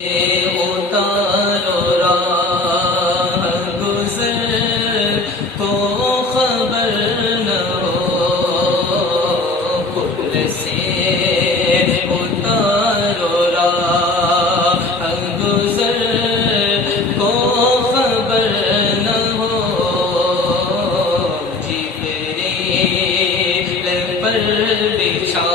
اتارو راہ گزر کو خبر نہ ہو، کل سے اتارو راہ گزر کو خبر نہ ہو، جبریل پر بچھا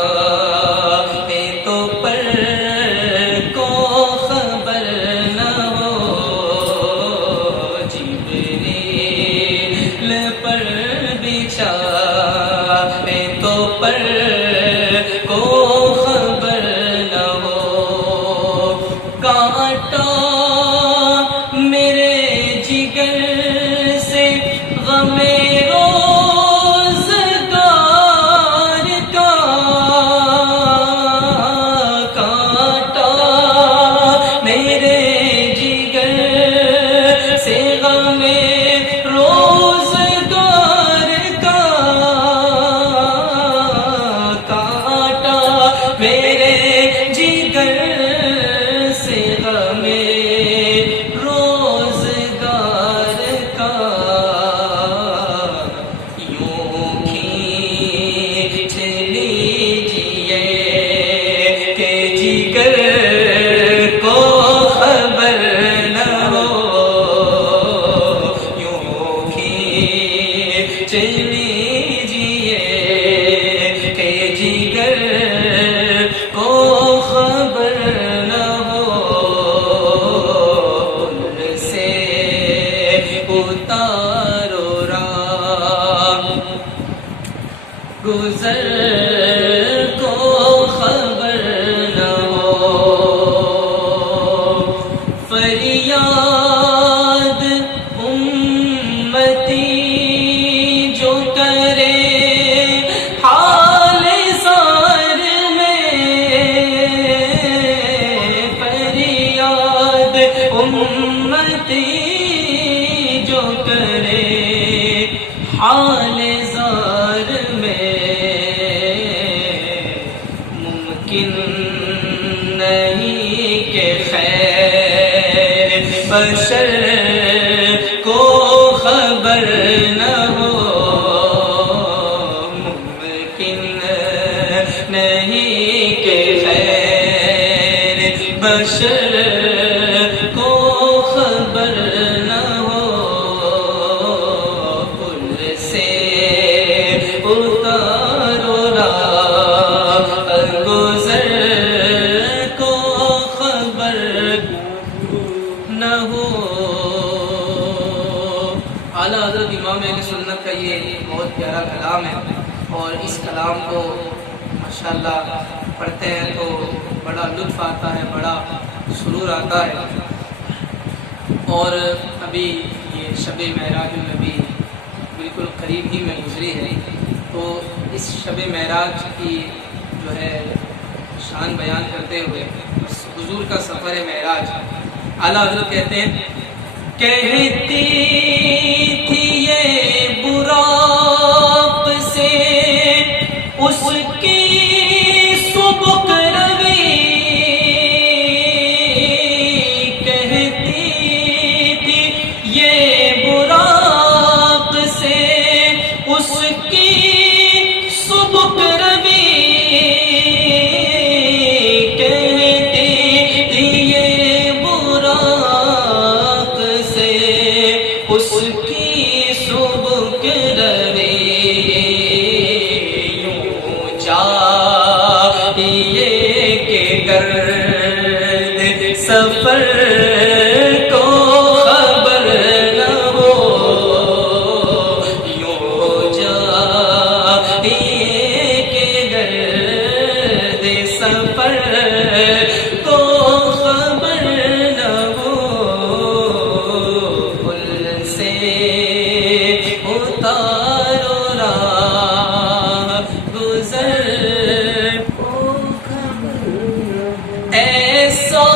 گزر کو خبر نہ ہو، فریاد امتی جو کرے حال زار میں، فریاد امتی جو کرے حال زار میں، نہیں کہ خیر بشر کو خبر نہ ہو، ممکن نہیں کہ خیر بشر کو خبر نہ ہو، کل سے اتارو راہ گزر اعلیٰ حضرت امام اہل سنت کا یہ بہت پیارا کلام ہے، اور اس کلام کو ماشاءاللہ پڑھتے ہیں تو بڑا لطف آتا ہے، بڑا سرور آتا ہے۔ اور ابھی یہ شب معراج النبی بالکل قریب ہی میں گزری ہے، تو اس شب معراج کی جو ہے شان بیان کرتے ہوئے حضور کا سفر معراج، اعلیٰ حضرت کہتے ہیں، کہتی تھی یہ براق سے اس کی سبک روی، کہتی تھی یہ براق سے اس کی سبک روی، کہتی تھی یہ براق سے اس کی سبک روی، یوں چاہیے کہ گرد سفر کو خبر نہ ہو، یوں چاہیے کہ گرد سفر کو خبر نہ ہو، اتارو راہ گزر ایسا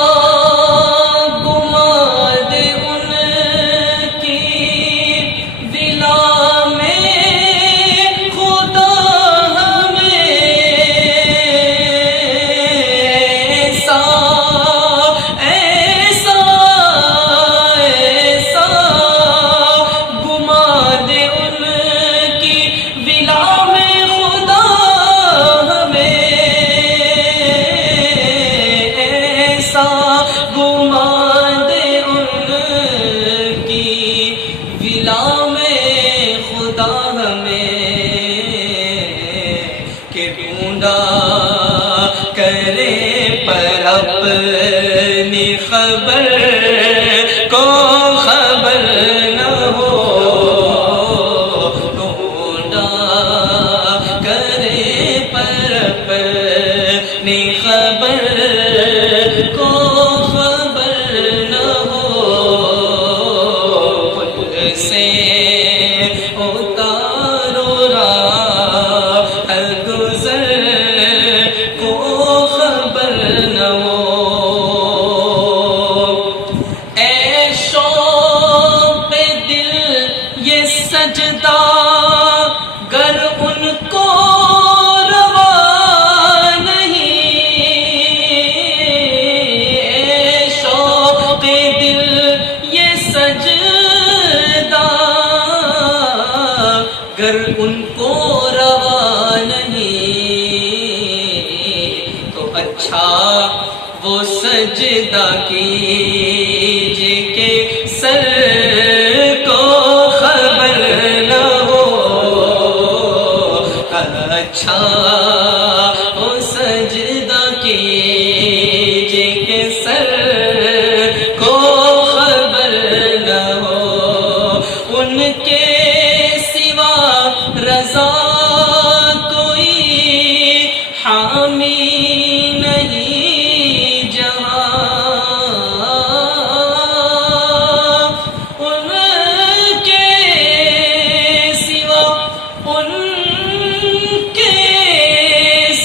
گم اپنی خبر کو خبر نہ ہو، ڈھونڈا کرے پر اپنی خبر کو خبر نہ ہو، خود سے اتارو راہ گزر کو خبر نہ ہو۔ اے شوق دل یہ سجدہ گر ان کو روا نہیں، اے شوق دل یہ سجدہ گر ان کو روا نہیں، تو اچھا وہ سجدہ کیجئے کہ سر کو خبر نہ ہو، اچھا وہ سجدہ کیجئے کہ سر کو خبر نہ ہو، ان کے سوا رضا کوئی حامی نہیں جہاں، ان کے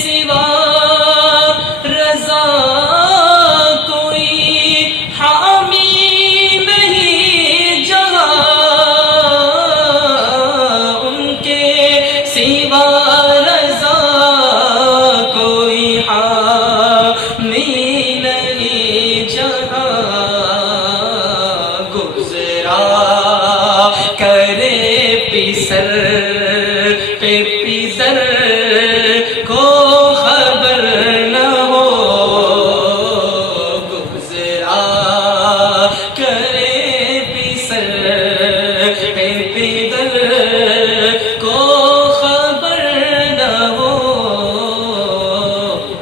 سوا رضا کوئی حامی نہیں جہاں، ان کے سوا رضا کوئی حامی نہیں جہاں، گزرا کرے پیسر پہ پیسر کو خبر نہ ہو، گزرا کرے پیسر پہ پیسر کو خبر نہ ہو،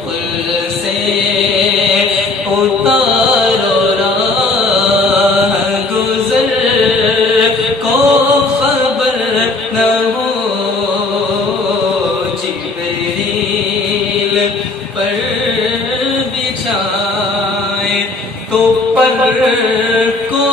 پل سے اتارو راہ گزر کو خبر نہ ہو، جبریل پر بچھائے تو پر کو